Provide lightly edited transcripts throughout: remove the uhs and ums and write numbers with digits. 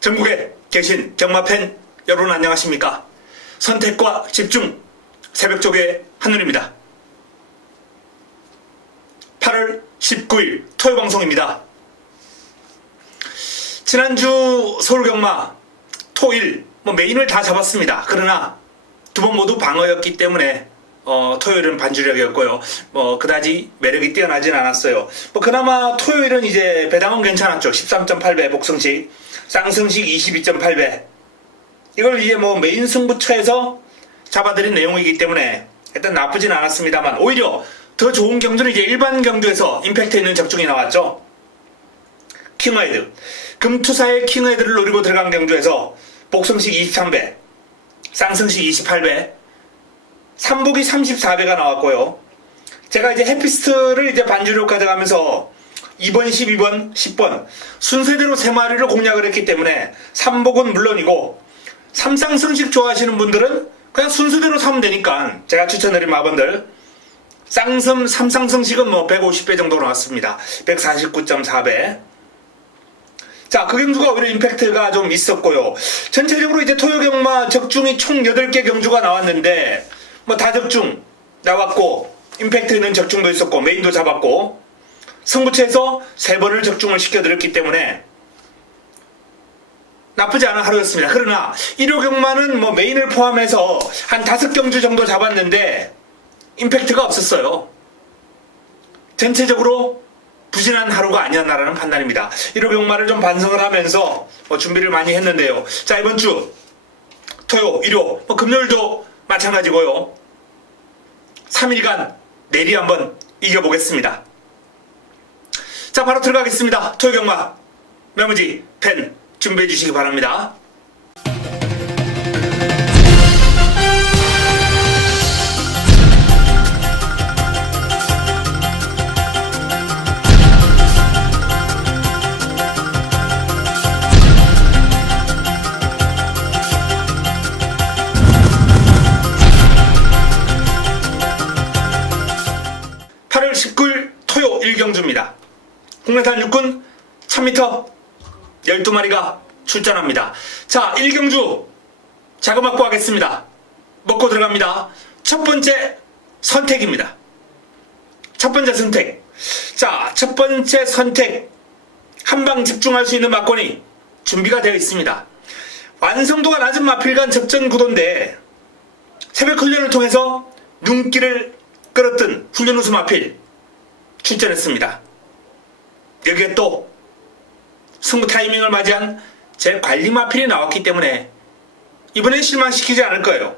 전국에 계신 경마팬 여러분 안녕하십니까? 선택과 집중 새벽조개 한눈입니다. 8월 19일 토요일 방송입니다. 지난주 서울경마 토일 메인을 다 잡았습니다. 그러나 두 번 모두 방어였기 때문에 토요일은 반주력이었고요. 그다지 매력이 뛰어나진 않았어요. 그나마 토요일은 이제 배당은 괜찮았죠. 13.8배 복승식, 쌍승식 22.8배. 이걸 이제 메인 승부처에서 잡아드린 내용이기 때문에 일단 나쁘진 않았습니다만, 오히려 더 좋은 경주는 이제 일반 경주에서 임팩트 있는 적중이 나왔죠. 킹어헤드, 금투사의 킹어헤드를 노리고 들어간 경주에서 복승식 23배, 쌍승식 28배, 삼복이 34배가 나왔고요. 제가 이제 해피스트를 이제 반주력 가져가면서 2번, 12번, 10번 순서대로 3마리를 공략을 했기 때문에 삼복은 물론이고 삼쌍승식 좋아하시는 분들은 그냥 순서대로 사면 되니까 제가 추천드린 마번들 쌍섬 삼쌍승식은 150배 정도 나왔습니다. 149.4배. 자, 그 경주가 오히려 임팩트가 좀 있었고요. 전체적으로 이제 토요경마 적중이 총 8개 경주가 나왔는데 다 적중 나왔고, 임팩트 있는 적중도 있었고, 메인도 잡았고, 승부처에서 3번을 적중을 시켜드렸기 때문에 나쁘지 않은 하루였습니다. 그러나 일요경마는 메인을 포함해서 한 5경주 정도 잡았는데 임팩트가 없었어요. 전체적으로 부진한 하루가 아니었나라는 판단입니다. 일요경마를 좀 반성을 하면서 준비를 많이 했는데요. 자, 이번 주 토요, 일요, 금요일도 마찬가지고요. 3일간 내리 한번 이겨보겠습니다. 자, 바로 들어가겠습니다. 토요경마 메모지 펜 준비해 주시기 바랍니다. 토요 1경주입니다. 국내산 육군 1000m 12마리가 출전합니다. 자, 1경주 자금 확보하겠습니다. 먹고 들어갑니다. 첫 번째 선택입니다. 첫 번째 선택. 자, 첫 번째 선택. 한방 집중할 수 있는 막권이 준비가 되어 있습니다. 완성도가 낮은 마필간 접전 구도인데 새벽 훈련을 통해서 눈길을 끌었던 훈련 우수 마필 출전했습니다. 여기에 또 승부 타이밍을 맞이한 제 관리 마필이 나왔기 때문에 이번엔 실망시키지 않을 거예요.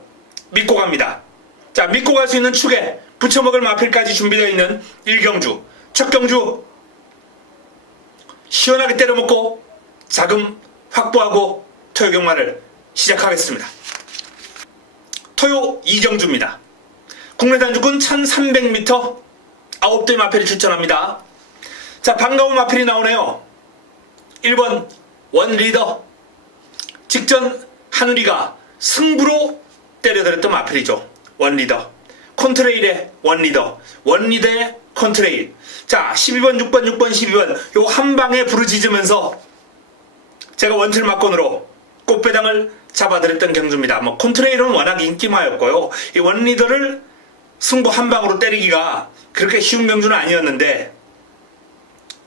믿고 갑니다. 자, 믿고 갈 수 있는 축에 붙여먹을 마필까지 준비되어 있는 1경주. 첫 경주 시원하게 때려먹고 자금 확보하고 토요경마를 시작하겠습니다. 토요 2경주입니다. 국내단 주군 1300m 9대 마필이 출전합니다. 자, 반가운 마필이 나오네요. 1번 원리더. 직전 한우리가 승부로 때려들었던 마필이죠. 원리더. 콘트레일의 원리더. 원리더의 콘트레일. 자, 12번, 6번, 6번, 12번 요 한방에 부르짖으면서 제가 원틀 막권으로 꽃배당을 잡아드렸던 경주입니다. 콘트레일은 워낙 인기마였고요. 이 원리더를 승부 한방으로 때리기가 그렇게 쉬운 경주는 아니었는데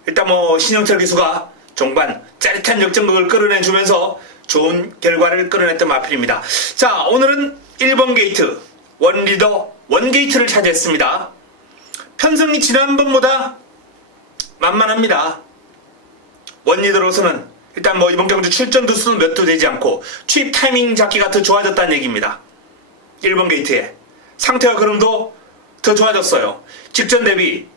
일단 신영철 기수가 종반 짜릿한 역전극을 끌어내주면서 좋은 결과를 끌어냈던 마필입니다. 자, 오늘은 1번 게이트 원리더 원게이트를 차지했습니다. 편성이 지난번보다 만만합니다. 원리더로서는 일단 이번 경주 출전 두수는 몇 도 되지 않고 취입 타이밍 잡기가 더 좋아졌다는 얘기입니다. 1번 게이트의 상태와 그름도 더 좋아졌어요. 직전 대비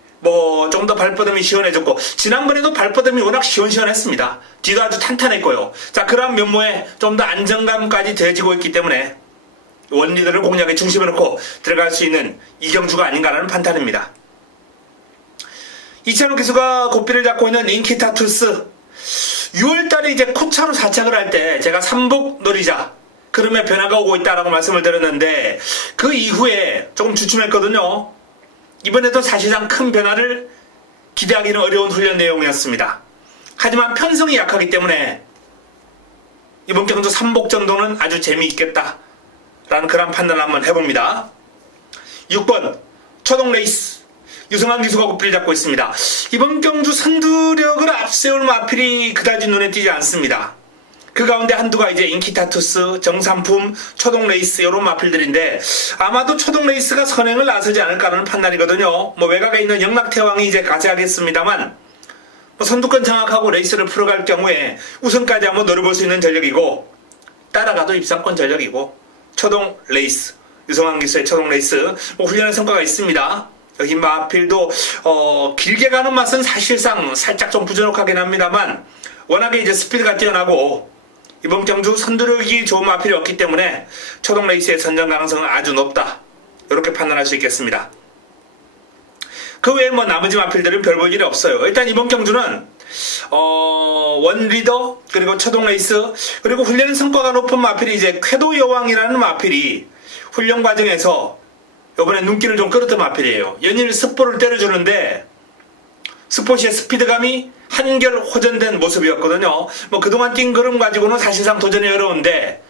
좀 더 발버듬이 시원해졌고 지난번에도 발버듬이 워낙 시원시원했습니다. 뒤도 아주 탄탄했고요. 자, 그런 면모에 좀 더 안정감까지 더해지고 있기 때문에 원리더를 공략에 중심에 놓고 들어갈 수 있는 이경주가 아닌가라는 판단입니다. 이찬우 기수가 고삐를 잡고 있는 인키타 투스. 6월달에 이제 코차로 사착을 할 때 제가 삼복 노리자 그러면 변화가 오고 있다라고 말씀을 드렸는데 그 이후에 조금 주춤했거든요. 이번에도 사실상 큰 변화를 기대하기는 어려운 훈련 내용이었습니다. 하지만 편성이 약하기 때문에 이번 경주 3복 정도는 아주 재미있겠다 라는 그런 판단을 한번 해봅니다. 6번 초동 레이스 유성환 기수가 고삐를 잡고 있습니다. 이번 경주 선두력을 앞세울 마필이 그다지 눈에 띄지 않습니다. 그 가운데 한두가 이제 인키타투스, 정삼품, 초동 레이스 이런 마필들인데 아마도 초동 레이스가 선행을 나서지 않을까 하는 판단이거든요. 뭐 외곽에 있는 영락태왕이 이제 가세하겠습니다만 뭐 선두권 장악하고 레이스를 풀어갈 경우에 우승까지 한번 노려볼 수 있는 전력이고 따라가도 입상권 전력이고 초동 레이스, 유성환 기수의 초동 레이스 뭐 훈련의 성과가 있습니다. 여기 마필도 길게 가는 맛은 사실상 살짝 좀 부족하긴 합니다만 워낙에 이제 스피드가 뛰어나고 이번 경주 선두력이 좋은 마필이 없기 때문에 초동 레이스의 선정 가능성은 아주 높다 이렇게 판단할 수 있겠습니다. 그 외에 뭐 나머지 마필들은 별 볼 일이 없어요. 일단 이번 경주는 원리더 그리고 초동 레이스 그리고 훈련 성과가 높은 마필이 이제 쾌도 여왕이라는 마필이 훈련 과정에서 이번에 눈길을 좀 끌었던 마필이에요. 연일 스포를 때려주는데 스포시의 스피드감이 한결 호전된 모습이었거든요. 뭐 그동안 뛴 걸음 가지고는 사실상 도전이 어려운데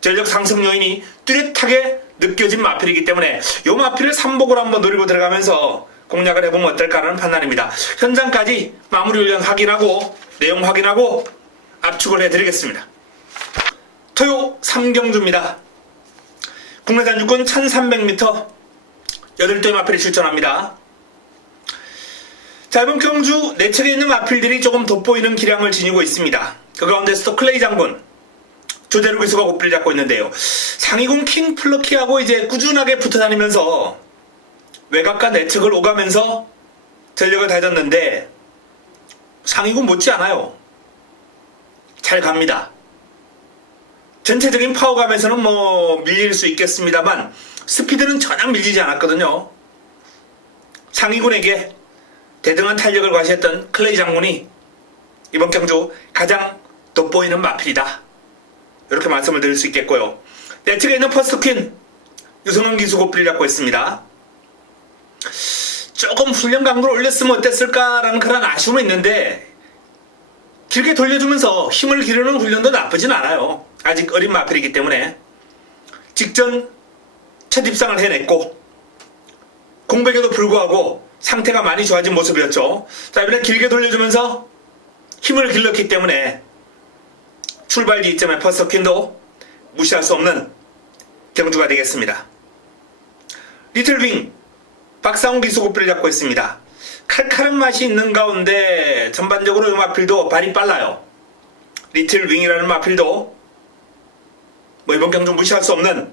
전력 상승 요인이 뚜렷하게 느껴진 마필이기 때문에 이 마필을 3복으로 한번 노리고 들어가면서 공략을 해보면 어떨까라는 판단입니다. 현장까지 마무리 훈련 확인하고 내용 확인하고 압축을 해드리겠습니다. 토요 3경주입니다. 국내산 육군 1300m 8대의 마필이 출전합니다. 자, 이번 경주 내측에 있는 마필들이 조금 돋보이는 기량을 지니고 있습니다. 그 가운데서도 클레이 장군 조대루 기수가 고삐를 잡고 있는데요. 상위군 킹 플러키하고 이제 꾸준하게 붙어다니면서 외곽과 내측을 오가면서 전력을 다졌는데 상위군 못지않아요. 잘 갑니다. 전체적인 파워감에서는 뭐 밀릴 수 있겠습니다만 스피드는 전혀 밀리지 않았거든요. 상위군에게 대등한 탄력을 과시했던 클레이 장군이 이번 경주 가장 돋보이는 마필이다 이렇게 말씀을 드릴 수 있겠고요. 내측에 있는 퍼스트퀸 유성환 기수 고삐를 잡고 있습니다. 조금 훈련 강도를 올렸으면 어땠을까라는 그런 아쉬움은 있는데 길게 돌려주면서 힘을 기르는 훈련도 나쁘진 않아요. 아직 어린 마필이기 때문에 직전 첫 입상을 해냈고 공백에도 불구하고 상태가 많이 좋아진 모습이었죠. 자, 이번에 길게 돌려주면서 힘을 길렀기 때문에 출발 지점의 퍼스트퀸도 무시할 수 없는 경주가 되겠습니다. 리틀윙 박상훈 기수 고삐를 잡고 있습니다. 칼칼한 맛이 있는 가운데 전반적으로 이 마필도 발이 빨라요. 리틀윙이라는 마필도 뭐 이번 경주 무시할 수 없는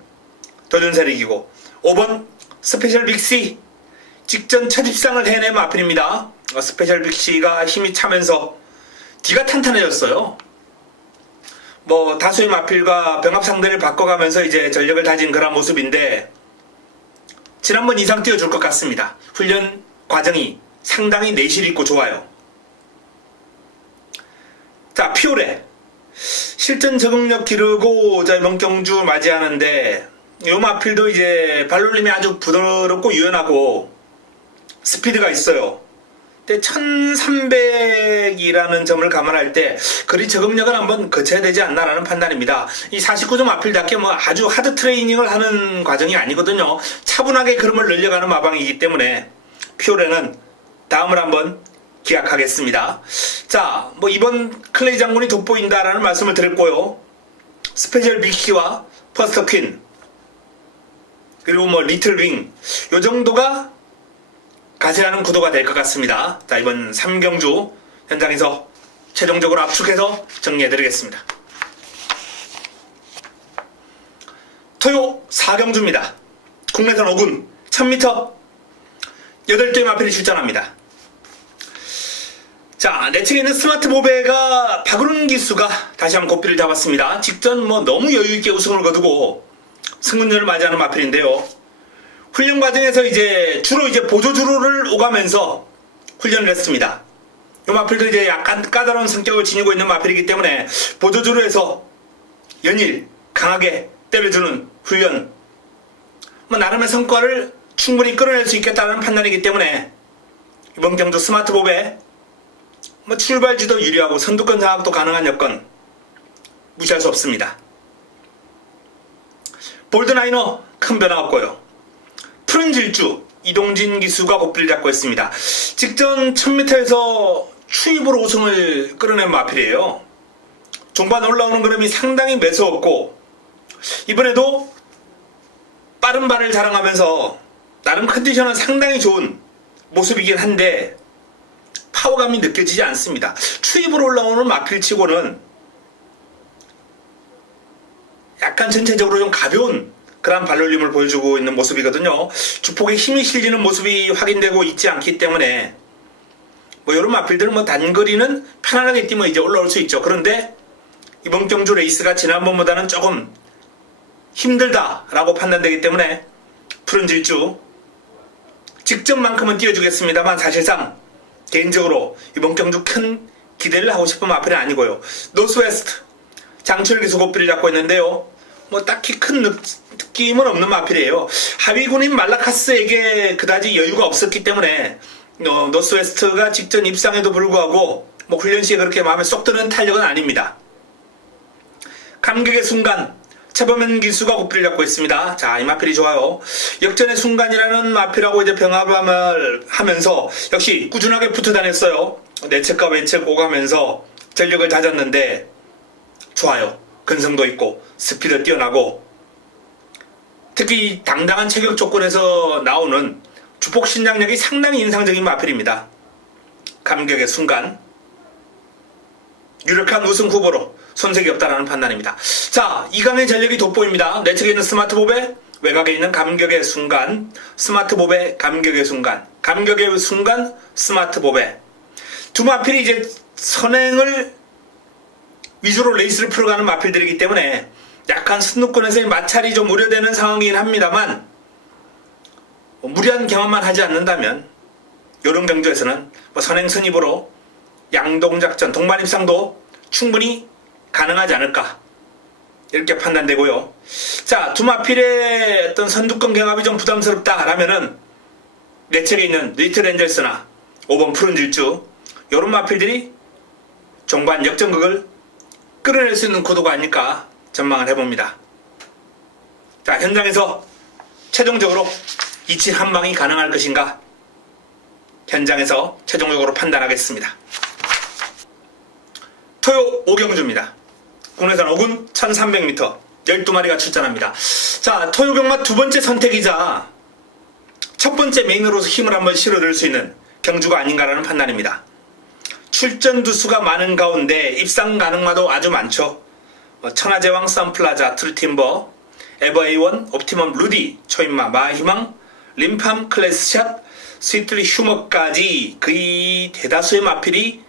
도전 세력이고 5번 스페셜 빅시 직전 첫 입상을 해낸 마필입니다. 스페셜 빅시가 힘이 차면서 뒤가 탄탄해졌어요. 뭐 다수의 마필과 병합 상대를 바꿔가면서 이제 전력을 다진 그런 모습인데 지난번 이상 뛰어줄 것 같습니다. 훈련 과정이 상당히 내실 있고 좋아요. 자, 피오레 실전 적응력 기르고 자 이번 경주 맞이하는데 이 마필도 이제 발놀림이 아주 부드럽고 유연하고 스피드가 있어요. 근데 1300이라는 점을 감안할 때 그리 적응력은 한번 거쳐야 되지 않나라는 판단입니다. 이 49점 마필답게 뭐 아주 하드 트레이닝을 하는 과정이 아니거든요. 차분하게 걸음을 늘려가는 마방이기 때문에 피오레는 다음을 한번 기약하겠습니다. 자, 뭐 이번 클레이 장군이 돋보인다라는 말씀을 드렸고요. 스페셜 빅시와 퍼스트 퀸 그리고 뭐 리틀 윙 요 정도가 가세하는 구도가 될 것 같습니다. 자, 이번 3경주 현장에서 최종적으로 압축해서 정리해드리겠습니다. 토요 4경주입니다. 국내선 5군 1000m 8대의 마필이 출전합니다. 자, 내측에 있는 스마트 모베가 박우른 기수가 다시 한번 고삐를 잡았습니다. 직전 뭐 너무 여유있게 우승을 거두고 승문전을 맞이하는 마필인데요. 훈련 과정에서 이제 주로 이제 보조주로를 오가면서 훈련을 했습니다. 이 마필도 이제 약간 까다로운 성격을 지니고 있는 마필이기 때문에 보조주로에서 연일 강하게 때려주는 훈련 뭐 나름의 성과를 충분히 끌어낼 수 있겠다는 판단이기 때문에 이번 경주 스마트 몹에 뭐 출발지도 유리하고 선두권 장악도 가능한 여건 무시할 수 없습니다. 볼드나이너 큰 변화 없고요. 푸른 질주 이동진 기수가 고삐를 잡고 있습니다. 직전 1000m에서 추입으로 우승을 끌어낸 마필이에요. 종반 올라오는 그림이 상당히 매서웠고 이번에도 빠른 발을 자랑하면서 나름 컨디션은 상당히 좋은 모습이긴 한데 파워감이 느껴지지 않습니다. 추입으로 올라오는 마필치고는 약간 전체적으로 좀 가벼운 그런 발놀림을 보여주고 있는 모습이거든요. 주폭에 힘이 실리는 모습이 확인되고 있지 않기 때문에 뭐 이런 마필들은 뭐 단거리는 편안하게 뛰면 이제 올라올 수 있죠. 그런데 이번 경주 레이스가 지난번보다는 조금 힘들다라고 판단되기 때문에 푸른 질주 직전만큼은 띄워주겠습니다만 사실상 개인적으로 이번 경주 큰 기대를 하고 싶은 마필은 아니고요. 노스웨스트 장철 기수 고삐를 잡고 있는데요. 뭐 딱히 큰 느낌은 없는 마필이에요. 하위군인 말라카스에게 그다지 여유가 없었기 때문에 노스웨스트가 직전 입상에도 불구하고 뭐 훈련 시에 그렇게 마음에 쏙 드는 탄력은 아닙니다. 감격의 순간 최범현 기수가 고삐를 잡고 있습니다. 자, 이 마필이 좋아요. 역전의 순간이라는 마필하고 이제 병합을 하면서 역시 꾸준하게 붙어 다녔어요. 내측과 외측 오가면서 전력을 다졌는데 좋아요. 근성도 있고 스피드 뛰어나고 특히 당당한 체격 조건에서 나오는 주폭 신장력이 상당히 인상적인 마필입니다. 감격의 순간 유력한 우승 후보로 손색이 없다라는 판단입니다. 자, 이강의 전력이 돋보입니다. 내측에 있는 스마트봅에 외곽에 있는 감격의 순간, 스마트봅의 감격의 순간, 감격의 순간, 스마트봅에 두 마필이 이제 선행을 위주로 레이스를 풀어가는 마필들이기 때문에 약간 선두권에서의 마찰이 좀 우려되는 상황이긴 합니다만 무리한 경험만 하지 않는다면 이런 경주에서는 선행 선입으로 양동작전, 동반입상도 충분히 가능하지 않을까 이렇게 판단되고요. 자, 두 마필의 어떤 선두권 경합이 좀 부담스럽다라면은 내측에 있는 리틀 엔젤스나 5번 푸른 질주 이런 마필들이 종반 역전극을 끌어낼 수 있는 구도가 아닐까 전망을 해봅니다. 자, 현장에서 최종적으로 이치 한 방이 가능할 것인가 현장에서 최종적으로 판단하겠습니다. 토요 오경주입니다. 국내산 5군 1300m 12마리가 출전합니다. 자, 토요 경마 두 번째 선택이자 첫 번째 메인으로서 힘을 한번 실어줄 수 있는 경주가 아닌가라는 판단입니다. 출전 두수가 많은 가운데 입상 가능마도 아주 많죠. 천하제왕 선플라자 트루팀버, 에버A1, 옵티멈 루디, 초인마 마희망, 림팜 클래스샷, 스위트리 휴머까지 거의 대다수의 마필이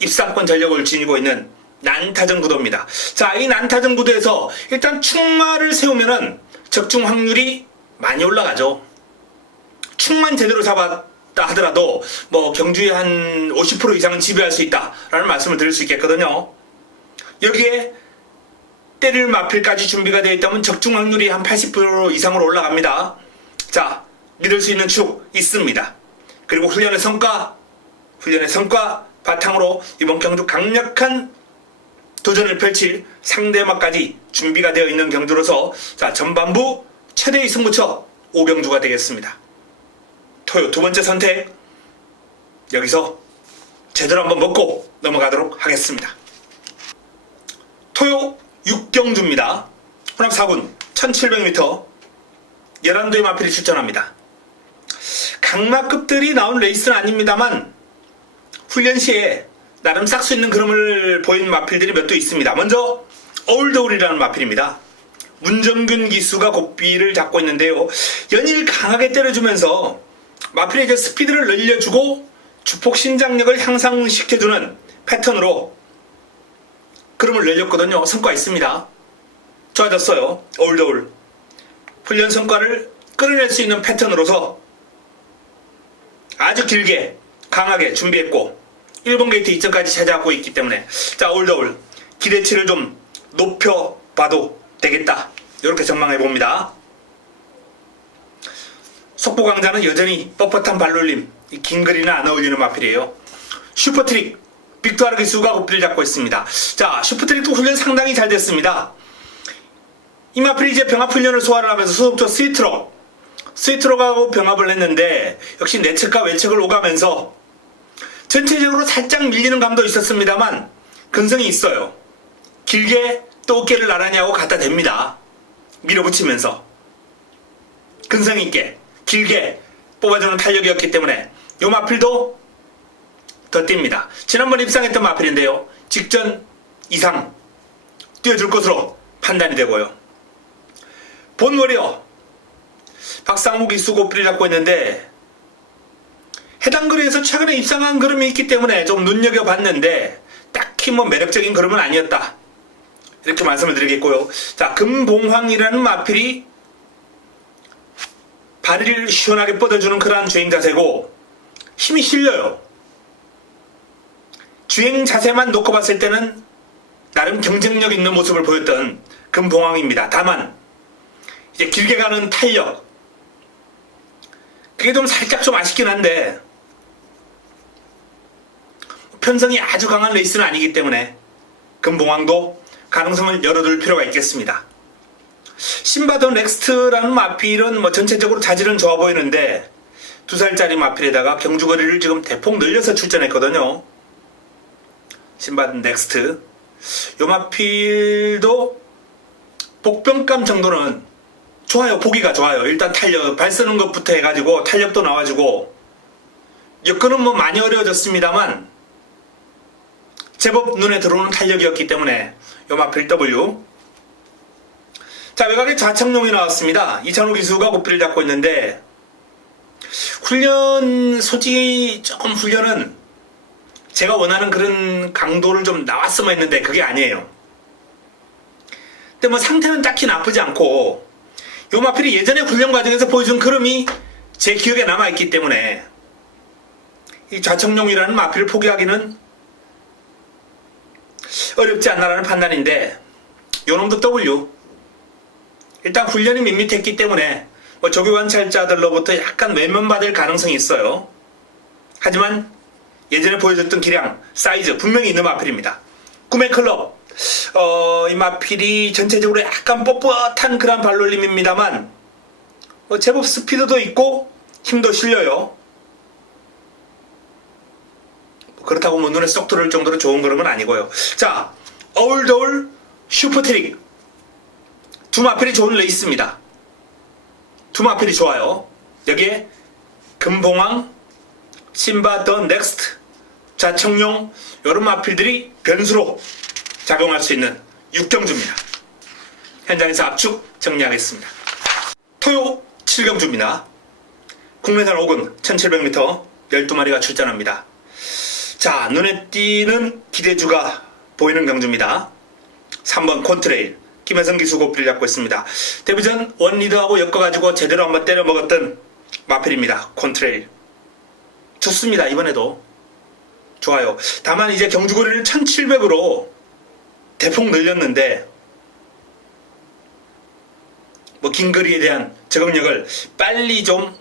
입상권 전력을 지니고 있는 난타전 구도입니다. 자, 이 난타전 구도에서 일단 충마를 세우면은 적중 확률이 많이 올라가죠. 충만 제대로 잡았다 하더라도 뭐 경주의 한 50% 이상은 지배할 수 있다라는 말씀을 드릴 수 있겠거든요. 여기에 때릴 마필까지 준비가 되어 있다면 적중 확률이 한 80% 이상으로 올라갑니다. 자, 믿을 수 있는 축 있습니다. 그리고 훈련의 성과 바탕으로 이번 경주 강력한 도전을 펼칠 상대마까지 준비가 되어 있는 경주로서 자, 전반부 최대의 승부처 오경주가 되겠습니다. 토요 두 번째 선택 여기서 제대로 한번 먹고 넘어가도록 하겠습니다. 토요 6경주입니다. 혼합 4군 1700m 11도의 마필이 출전합니다. 강마급들이 나온 레이스는 아닙니다만 훈련 시에 나름 싹 수 있는 그림을 보인 마필들이 몇 도 있습니다. 먼저 어울더울이라는 마필입니다. 문정균 기수가 고삐를 잡고 있는데요. 연일 강하게 때려주면서 마필의 이제 스피드를 늘려주고 주폭 신장력을 향상시켜주는 패턴으로 그림을 늘렸거든요. 성과 있습니다. 좋아졌어요. 어울더울. 훈련 성과를 끌어낼 수 있는 패턴으로서 아주 길게 강하게 준비했고 1번 게이트 2점까지 차지하고 있기 때문에 자, 어울더울 기대치를 좀 높여봐도 되겠다 이렇게 전망해봅니다. 속보강자는 여전히 뻣뻣한 발놀림 긴 거리는 안 어울리는 마필이에요. 슈퍼트릭 빅토르 기수가 고삐를 잡고 있습니다. 자, 슈퍼트릭도 훈련 상당히 잘 됐습니다. 이 마필이 이제 병합 훈련을 소화를 하면서 소속조 스위트록하고 병합을 했는데 역시 내측과 외측을 오가면서 전체적으로 살짝 밀리는 감도 있었습니다만 근성이 있어요. 길게 또 어깨를 나란히 하고 갖다 댑니다. 밀어붙이면서 근성 있게 길게 뽑아주는 탄력이었기 때문에 이 마필도 더 뜁니다. 지난번 입상했던 마필인데요. 직전 이상 뛰어줄 것으로 판단이 되고요. 본워리어 박상욱 기수 고삐를 잡고 있는데 해당 거리에서 최근에 입상한 걸음이 있기 때문에 좀 눈여겨봤는데 딱히 뭐 매력적인 걸음은 아니었다. 이렇게 말씀을 드리겠고요. 자, 금봉황이라는 마필이 다리를 시원하게 뻗어주는 그러한 주행 자세고 힘이 실려요. 주행 자세만 놓고 봤을 때는 나름 경쟁력 있는 모습을 보였던 금봉황입니다. 다만 이제 길게 가는 탄력 그게 좀 살짝 좀 아쉽긴 한데 편성이 아주 강한 레이스는 아니기 때문에 금봉황도 가능성을 열어둘 필요가 있겠습니다. 신바더 넥스트라는 마필은 뭐 전체적으로 자질은 좋아 보이는데 2살짜리 마필에다가 경주거리를 지금 대폭 늘려서 출전했거든요. 신바더 넥스트 요 마필도 복병감 정도는 좋아요. 보기가 좋아요. 일단 탄력 발 쓰는 것부터 해가지고 탄력도 나와주고 여건은 뭐 많이 어려워졌습니다만 제법 눈에 들어오는 탄력이었기 때문에 요 마필 W. 자, 외곽에 좌청룡이 나왔습니다. 이찬호 기수가 고삐를 잡고 있는데 훈련 솔직히 조금 훈련은 제가 원하는 그런 강도를 좀 나왔으면 했는데 그게 아니에요. 근데 뭐 상태는 딱히 나쁘지 않고 요 마필이 예전에 훈련 과정에서 보여준 걸음이 제 기억에 남아있기 때문에 이 좌청룡이라는 마필을 포기하기는 어렵지 않나라는 판단인데 요놈도 W 일단 훈련이 밋밋했기 때문에 뭐 조교 관찰자들로부터 약간 외면받을 가능성이 있어요. 하지만 예전에 보여줬던 기량, 사이즈 분명히 있는 마필입니다. 꿈의 클럽 이 마필이 전체적으로 약간 뻣뻣한 그런 발놀림입니다만 제법 스피드도 있고 힘도 실려요. 그렇다고 뭐 눈에 쏙 들어올 정도로 좋은 걸음은 아니고요. 자, 어울더울 슈퍼트릭 두 마필이 좋은 레이스입니다. 두 마필이 좋아요. 여기에 금봉황, 신바 더 넥스트, 좌청룡 이런 마필들이 변수로 작용할 수 있는 6경주입니다. 현장에서 압축 정리하겠습니다. 토요 7경주입니다. 국내산 5군 1700m 12마리가 출전합니다. 자, 눈에 띄는 기대주가 보이는 경주입니다. 3번 콘트레일 김혜성 기수 고삐를 잡고 있습니다. 데뷔전 원리드하고 엮어가지고 제대로 한번 때려 먹었던 마필입니다. 콘트레일 좋습니다. 이번에도 좋아요. 다만 이제 경주거리를 1700으로 대폭 늘렸는데 뭐 긴 거리에 대한 적응력을 빨리 좀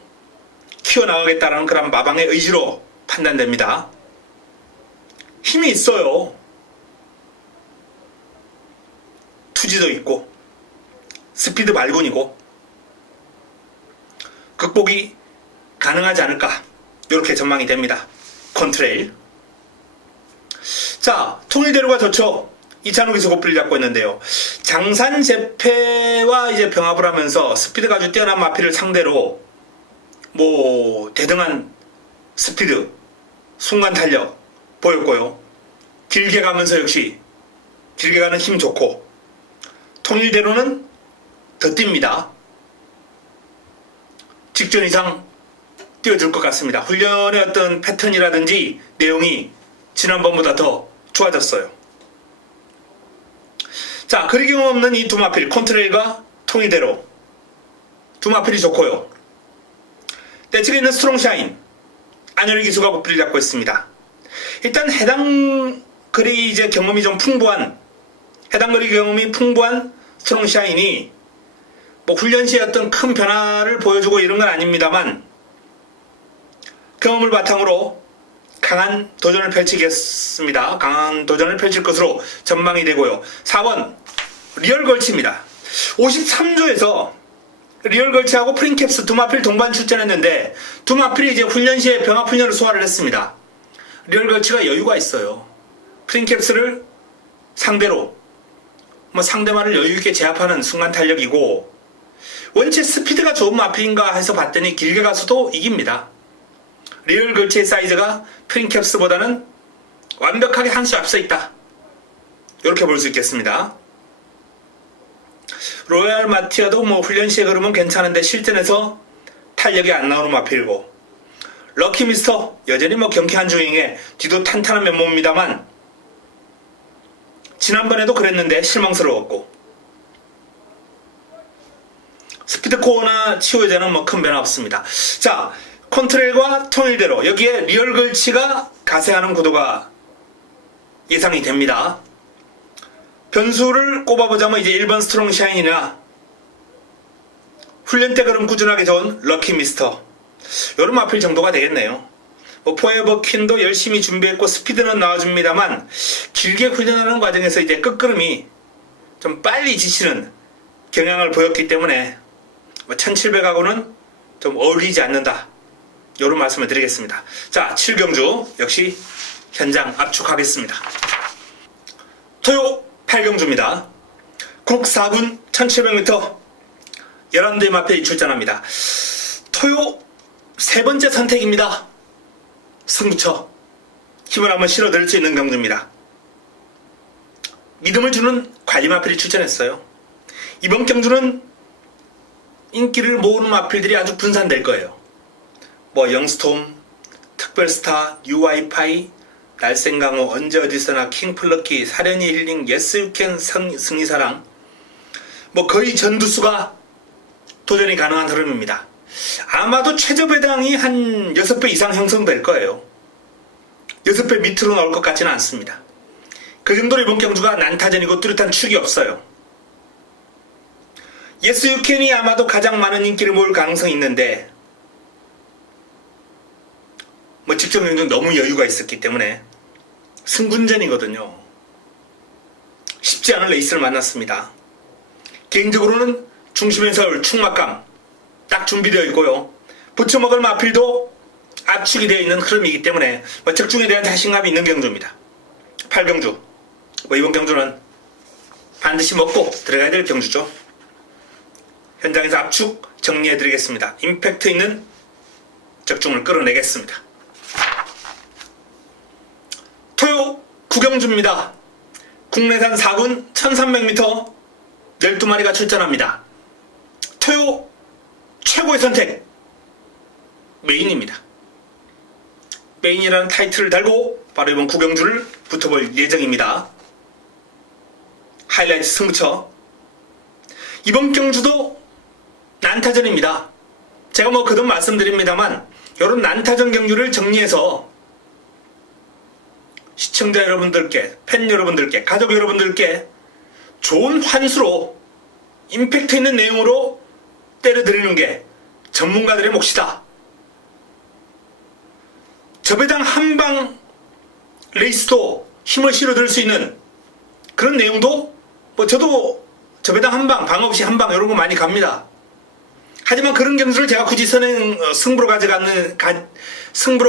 키워나가겠다는 그런 마방의 의지로 판단됩니다. 힘이 있어요. 투지도 있고 스피드 말군이고 극복이 가능하지 않을까 이렇게 전망이 됩니다. 컨트레일. 자, 통일대로가 좋죠. 이찬호 기수 고삐를 잡고 있는데요. 장산 재패와 이제 병합을 하면서 스피드가 아주 뛰어난 마필을 상대로 뭐 대등한 스피드, 순간 탄력 보였고요. 길게 가면서 역시 길게 가는 힘 좋고 통일대로는 더 뜁니다. 직전 이상 뛰어줄 것 같습니다. 훈련의 어떤 패턴이라든지 내용이 지난번보다 더 좋아졌어요. 자, 거리경 없는 이 두 마필 콘트레일과 통일대로 두 마필이 좋고요. 내측에 있는 스트롱샤인 안현희 기수가 고삐를 잡고 있습니다. 일단 해당 거리 이제 경험이 좀 풍부한 해당 거리 경험이 풍부한 스트롱샤인이 뭐 훈련 시에 어떤 큰 변화를 보여주고 이런 건 아닙니다만 경험을 바탕으로 강한 도전을 펼치겠습니다. 강한 도전을 펼칠 것으로 전망이 되고요. 4번 리얼 걸치입니다. 53조에서 리얼 걸치하고 프린캡스 두 마필 동반 출전했는데 두 마필이 이제 훈련 시에 병합 훈련을 소화를 했습니다. 리얼 걸치가 여유가 있어요. 프린캡스를 상대로 상대만을 여유있게 제압하는 순간 탄력이고, 원체 스피드가 좋은 마필인가 해서 봤더니 길게 가서도 이깁니다. 리얼 걸치의 사이즈가 프린캡스보다는 완벽하게 한 수 앞서 있다, 이렇게 볼 수 있겠습니다. 로얄 마티아도 훈련 시에 그러면 괜찮은데 실전에서 탄력이 안 나오는 마필이고, 럭키 미스터 여전히 경쾌한 주행에 뒤도 탄탄한 면모입니다만 지난번에도 그랬는데 실망스러웠고, 스피드코어나 치유제는 큰 변화 없습니다. 자, 컨트레일과 통일대로 여기에 리얼 걸치가 가세하는 구도가 예상이 됩니다. 변수를 꼽아보자면 이제 1번 스트롱 샤인이나 훈련 때 그럼 꾸준하게 좋은 럭키 미스터, 요런 마필 정도가 되겠네요. 포에버 퀸도 열심히 준비했고 스피드는 나와줍니다만 길게 훈련하는 과정에서 이제 끝걸음이 좀 빨리 지치는 경향을 보였기 때문에 1700하고는 좀 어울리지 않는다, 요런 말씀을 드리겠습니다. 자, 7경주 역시 현장 압축하겠습니다. 토요 8경주입니다. 국 4군 1700m 11대의 마필이 출전합니다. 토요 세 번째 선택입니다. 승부처 힘을 한번 실어드릴 수 있는 경주입니다. 믿음을 주는 관리 마필이 출전했어요. 이번 경주는 인기를 모으는 마필들이 아주 분산될 거예요. 영스톰, 특별스타, 뉴와이파이, 날쌘강호, 언제 어디서나, 킹플러키, 사련이 힐링, 예스 유캔, 승리사랑, 거의 전두수가 도전이 가능한 흐름입니다. 아마도 최저 배당이 한 6배 이상 형성될 거예요. 6배 밑으로 나올 것 같지는 않습니다. 그 정도로 이번 경주가 난타전이고 뚜렷한 축이 없어요. 예스 유캔이 아마도 가장 많은 인기를 모을 가능성이 있는데 직전 경주는 너무 여유가 있었기 때문에 승군전이거든요. 쉽지 않은 레이스를 만났습니다. 개인적으로는 중심의 서울 충막강 딱 준비되어 있고요. 붙여먹을 마필도 압축이 되어 있는 흐름이기 때문에 적중에 대한 자신감이 있는 경주입니다. 8경주 이번 경주는 반드시 먹고 들어가야 될 경주죠. 현장에서 압축 정리해 드리겠습니다. 임팩트 있는 적중을 끌어내겠습니다. 토요 9경주입니다. 국내산 4군 1300m 12마리가 출전합니다. 토요 최고의 선택 메인입니다. 메인이라는 타이틀을 달고 바로 이번 9경주를 붙어볼 예정입니다. 하이라이트 승부처 이번 경주도 난타전입니다. 제가 거듭 말씀드립니다만 이런 난타전 경주를 정리해서 시청자 여러분들께, 팬 여러분들께, 가족 여러분들께 좋은 환수로 임팩트 있는 내용으로 때려드리는 게 전문가들의 몫이다. 저배당 한방 레이스도 힘을 실어드릴 수 있는 그런 내용도 저도 저배당 한방, 방 없이 한방 이런 거 많이 갑니다. 하지만 그런 경주를 제가 굳이 승부로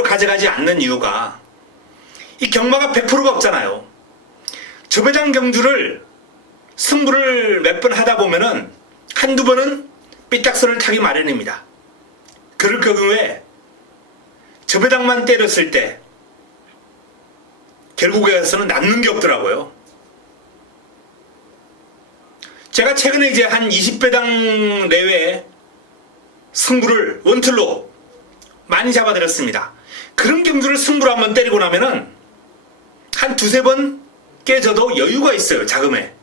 가져가지 않는 이유가 이 경마가 100%가 없잖아요. 저배당 경주를 승부를 몇 번 하다 보면은 한두 번은 삐딱선을 타기 마련입니다. 그럴 경우에 저배당만 때렸을 때 결국에서는 남는 게 없더라고요. 제가 최근에 이제 한 20배당 내외의 승부를 원틀로 많이 잡아드렸습니다. 그런 경주를 승부로 한번 때리고 나면은 한 두세 번 깨져도 여유가 있어요. 자금에.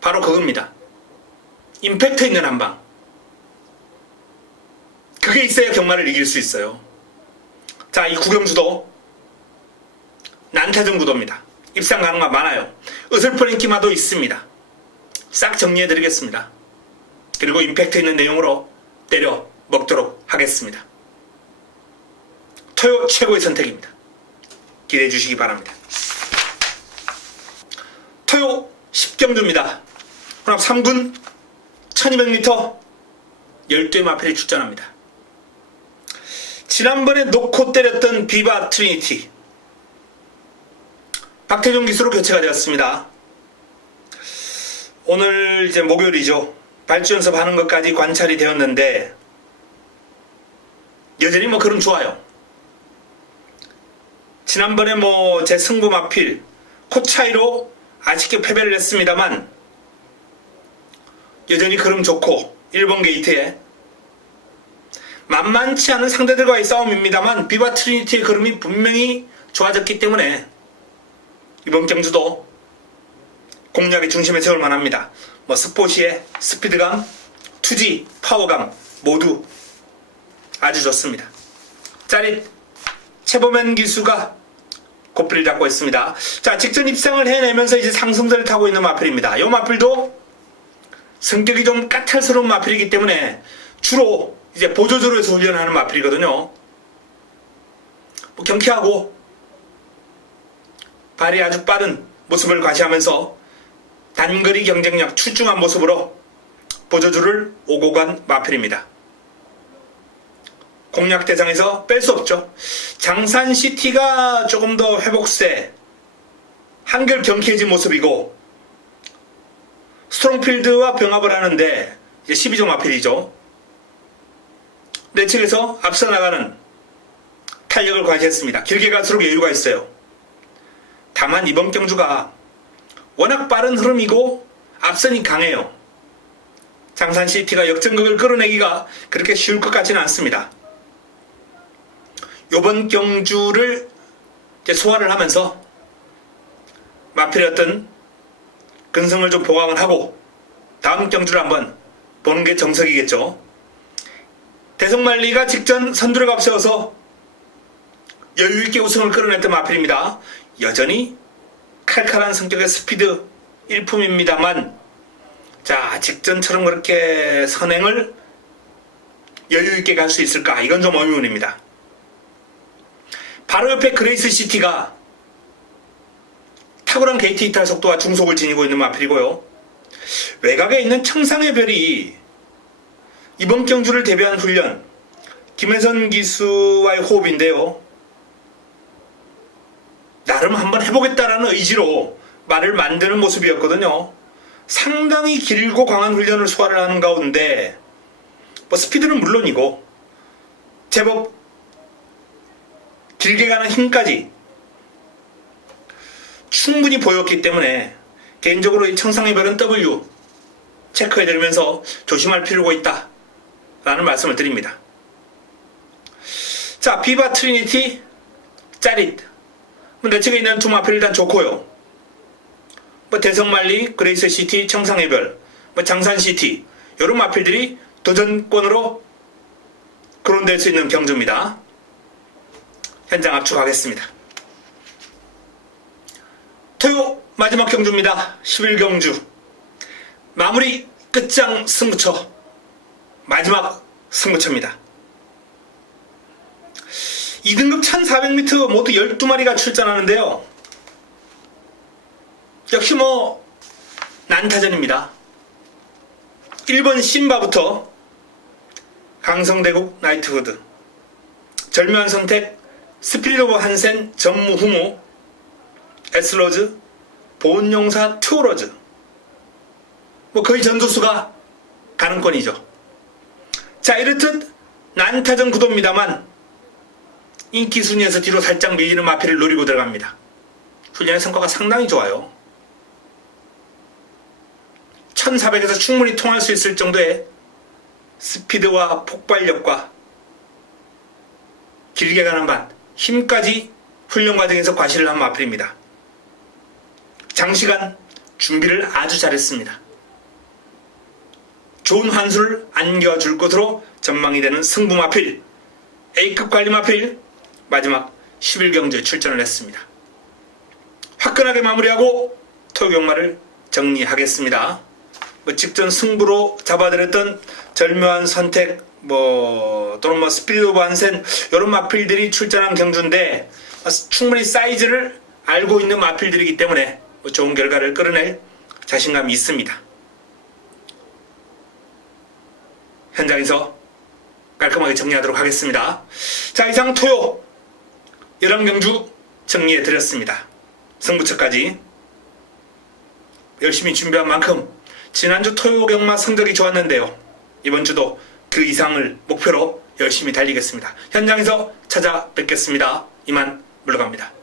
바로 그겁니다. 임팩트 있는 한방. 그게 있어야 경마를 이길 수 있어요. 자, 이 구경주도 난타전 구도입니다. 입상 가능가 많아요. 어설픈 인기마도 있습니다. 싹 정리해드리겠습니다. 그리고 임팩트 있는 내용으로 때려 먹도록 하겠습니다. 토요 최고의 선택입니다. 기대해 주시기 바랍니다. 토요 10경주입니다. 혼합 3군 1200m 12의 마필이 출전합니다. 지난번에 놓고 때렸던 비바 트리니티 박태종 기수로 교체가 되었습니다. 오늘 이제 목요일이죠. 발주 연습하는 것까지 관찰이 되었는데 여전히 그럼 좋아요. 지난번에 제 승부 마필 코 차이로 아쉽게 패배를 했습니다만 여전히 그럼 좋고 1번 게이트에 만만치 않은 상대들과의 싸움입니다만 비바 트리니티의 그름이 분명히 좋아졌기 때문에 이번 경주도 공략의 중심에 세울 만합니다. 스포시의 스피드감, 투지, 파워감 모두 아주 좋습니다. 짜릿 최범현 기수가 고삐를 잡고 있습니다. 자, 직전 입상을 해내면서 이제 상승세를 타고 있는 마필입니다. 이 마필도 성격이 좀 까탈스러운 마필이기 때문에 주로 이제 보조조로에서 훈련하는 마필이거든요. 경쾌하고 발이 아주 빠른 모습을 과시하면서 단거리 경쟁력 출중한 모습으로 보조조를 오고 간 마필입니다. 공략 대상에서 뺄 수 없죠. 장산시티가 조금 더 회복세, 한결 경쾌해진 모습이고 스트롱필드와 병합을 하는데 이제 12종 마필이죠. 내 측에서 앞서 나가는 탄력을 과시했습니다. 길게 갈수록 여유가 있어요. 다만 이번 경주가 워낙 빠른 흐름이고 앞선이 강해요. 장산시티가 역전극을 끌어내기가 그렇게 쉬울 것 같지는 않습니다. 이번 경주를 이제 소화를 하면서 마필의 어떤 근성을 좀 보강을 하고 다음 경주를 한번 보는 게 정석이겠죠. 대성만리가 직전 선두를 앞세워서 여유있게 우승을 끌어냈던 마필입니다. 여전히 칼칼한 성격의 스피드 일품입니다만 자, 직전처럼 그렇게 선행을 여유있게 갈 수 있을까? 이건 좀 의문입니다. 바로 옆에 그레이스 시티가 탁월한 게이트 이탈 속도와 중속을 지니고 있는 마필이고요. 외곽에 있는 청상의 별이 이번 경주를 대비한 훈련 김혜선 기수와의 호흡인데요. 나름 한번 해보겠다라는 의지로 말을 만드는 모습이었거든요. 상당히 길고 강한 훈련을 소화를 하는 가운데 스피드는 물론이고 제법 길게 가는 힘까지 충분히 보였기 때문에 개인적으로 이 청상의 별은 W 체크해드리면서 조심할 필요가 있다 라는 말씀을 드립니다. 자, 비바 트리니티 짜릿 내 측에 있는 두 마필 일단 좋고요. 대성만리, 그레이스시티, 청상의 별, 장산시티 이런 마필들이 도전권으로 거론될 수 있는 경주입니다. 현장 압축하겠습니다. 토요 마지막 경주입니다. 11경주 마무리 끝장 승부처 마지막 승부처입니다. 2등급 1400m 모두 12마리가 출전하는데요. 역시 난타전입니다. 1번 신바부터 강성대국 나이트후드, 절묘한 선택 스피릿 오브 한센 전무후무, 에스로즈, 보온용사 투어로즈 거의 전도수가 가능권이죠. 자, 이렇듯 난타전 구도입니다만 인기 순위에서 뒤로 살짝 밀리는 마필을 노리고 들어갑니다. 훈련의 성과가 상당히 좋아요. 1400에서 충분히 통할 수 있을 정도의 스피드와 폭발력과 길게 가는 반, 힘까지 훈련 과정에서 과시를 한 마필입니다. 장시간 준비를 아주 잘했습니다. 좋은 환수를 안겨줄 것으로 전망이 되는 승부 마필, A급 관리 마필 마지막 11경주에 출전을 했습니다. 화끈하게 마무리하고 토요경마를 정리하겠습니다. 직전 승부로 잡아들였던 절묘한 선택 또는 뭐 스피릿 오브 안센 이런 마필들이 출전한 경주인데 충분히 사이즈를 알고 있는 마필들이기 때문에 좋은 결과를 끌어낼 자신감이 있습니다. 현장에서 깔끔하게 정리하도록 하겠습니다. 자, 이상 토요 11경주 정리해 드렸습니다. 승부처까지 열심히 준비한 만큼 지난주 토요 경마 성적이 좋았는데요. 이번 주도 그 이상을 목표로 열심히 달리겠습니다. 현장에서 찾아뵙겠습니다. 이만 물러갑니다.